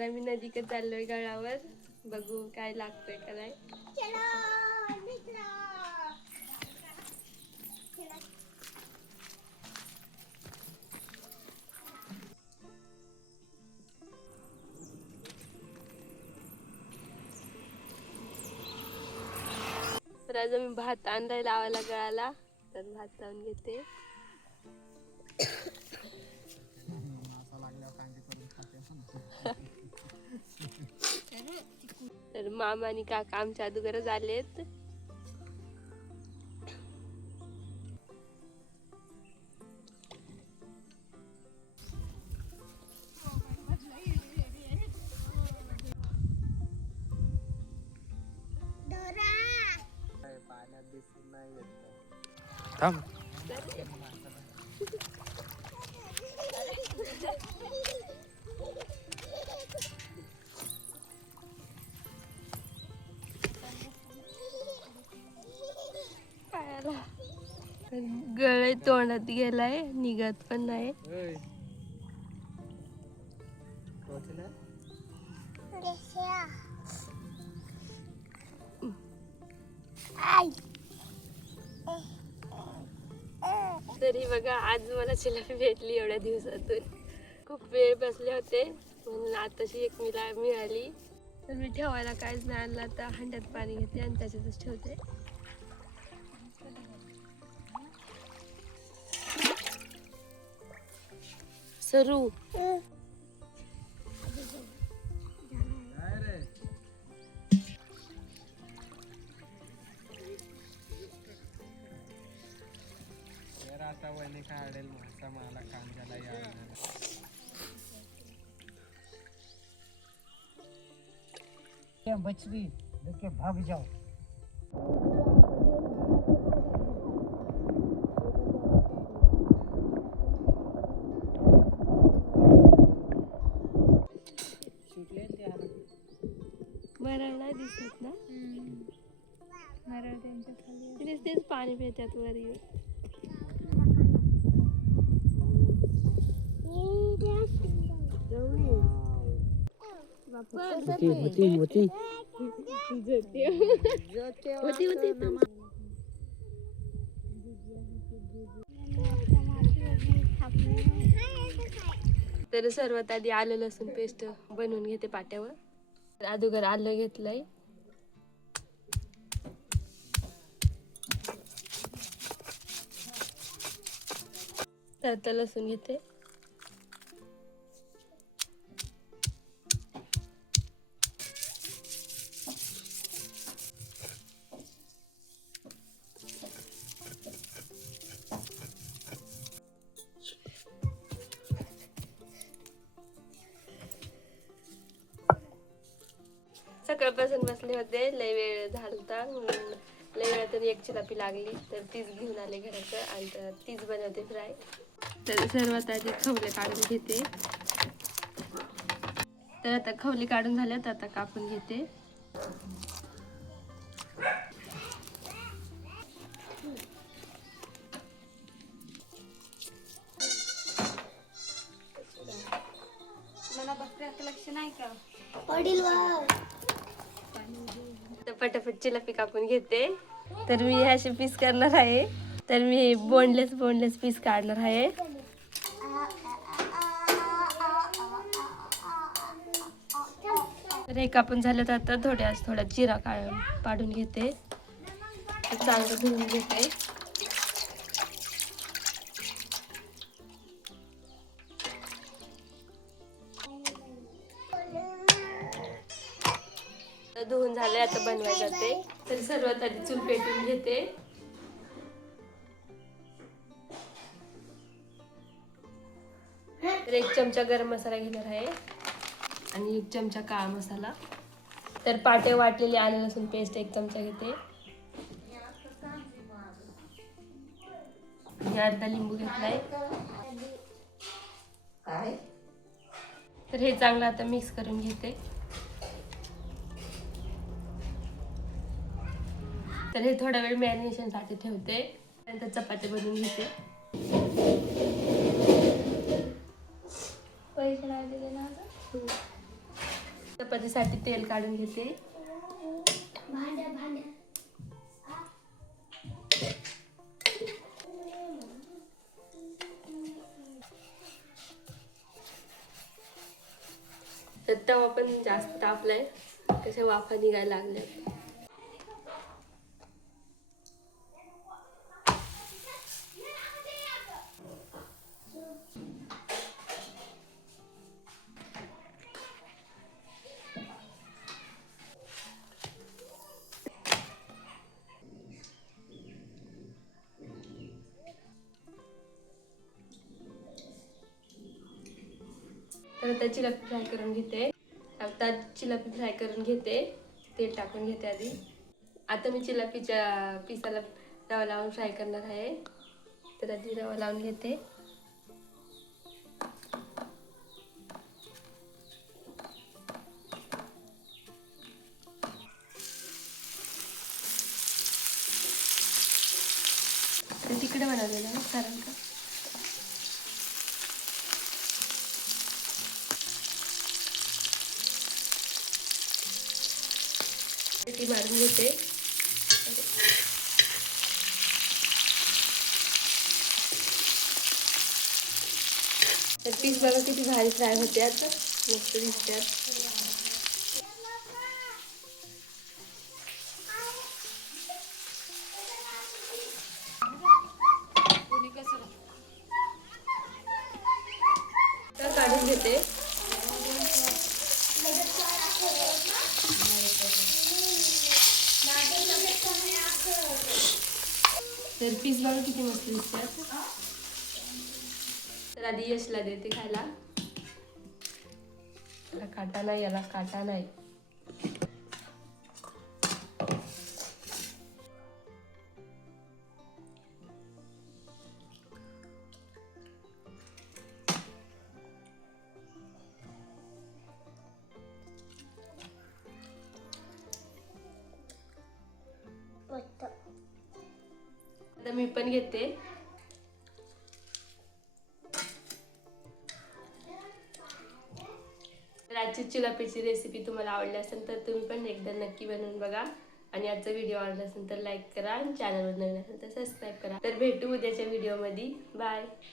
तर आम्ही नदीकडे चाललोय गळावर बघू काय लागतंय का नाही. तर आज आम्ही भात आणलाय लावायला गळाला. तर भात लावून घेते. मासा लागल्यावर कांदे करून खाते. तर मामा आणि काका आमच्या अगोदरच आलेत थांब. गळे तोंडात गेलाय निघत पण नाही. तरी बघा आज मला चिलापी भेटली एवढ्या दिवसातून. खूप वेळ बसले होते म्हणून आताशी एक मिला मिळाली. तर मी ठेवायला काहीच नाही आणलं आता हंड्यात पाणी घेते आणि त्याच्यातच ठेवते. सरू. तर आता वहिनी काढेल मासा मला कांद्याला या बचरी लेके भाग जाओ नारळ त्यांच्या खाली पाणी पितात वर येऊन. होती होती होती होती होती तर सर्वात आधी आलं लसूण पेस्ट बनवून घेते पाट्यावर. तर अगोदर आलं घेतलंय. तर आता लसूण घेते सकाळपासून बसले होते. लय वेळ झालता. म्हणून लय तरी एक चिलापी लागली. तर तीच घेऊन आले घराचं आणि तर तीच बनवते फ्राय. तर सर्वात आधी खवले काढून घेते. तर आता खवले काढून झाल्या तर आता कापून घेते. पटापट चिलापी कापून घेते. तर मी असे पीस करणार आहे. तर मी बोनलेस बोनलेस पीस काढणार आहे. तर हे कापून झालं तर आता थोड्या थोडा जिरा काढ पाडून घेते. तर चांगलं धुवून घेते. तर धुवून झाले आता बनवायला जाते. तर सर्वात आधी चूल पेटून घेते. तर एक चमचा गरम मसाला घेणार आहे. आणि एक चमचा काळा मसाला. तर पाटे वाटलेले आले लसूण पेस्ट एक चमचा घेते. अर्धा लिंबू घेतलाय. तर हे चांगलं आता मिक्स करून घेते. तर हे थोडा वेळ मॅरिनेशनसाठी ठेवते. नंतर चपाती बनवून घेते. पैसे नाही दिले ना? चपातीसाठी तेल काढून घेते. तर तवा पण जास्त तापलाय. कशा वाफा निघायला लागल्या तर आता चिलापी फ्राय करून घेते. आता चिलापी फ्राय करून घेते. तेल टाकून घेते आधी. आता मी चिलापीच्या पिसाला रवा लावून फ्राय करणार आहे. तर आधी रवा लावून घेते. तिकडे बनवलेलं ना कारण मारून घेते तर पीस बघा किती भारी फ्राय होते आता. मस्त दिसतात. तर काढून घेते. तर पीस बघा किती मस्त दिसतात तर आधी यशला देते खायला. याला काटा नाही याला काटा नाही. आता मी पण घेते. तर आजची चिलापीची रेसिपी तुम्हाला आवडली असेल तर तुम्ही पण एकदा नक्की बनवून बघा. आणि आजचा व्हिडिओ आवडला असेल तर लाईक करा आणि चॅनलवर नवीन असेल तर सबस्क्राईब करा. तर भेटू उद्याच्या व्हिडिओमध्ये बाय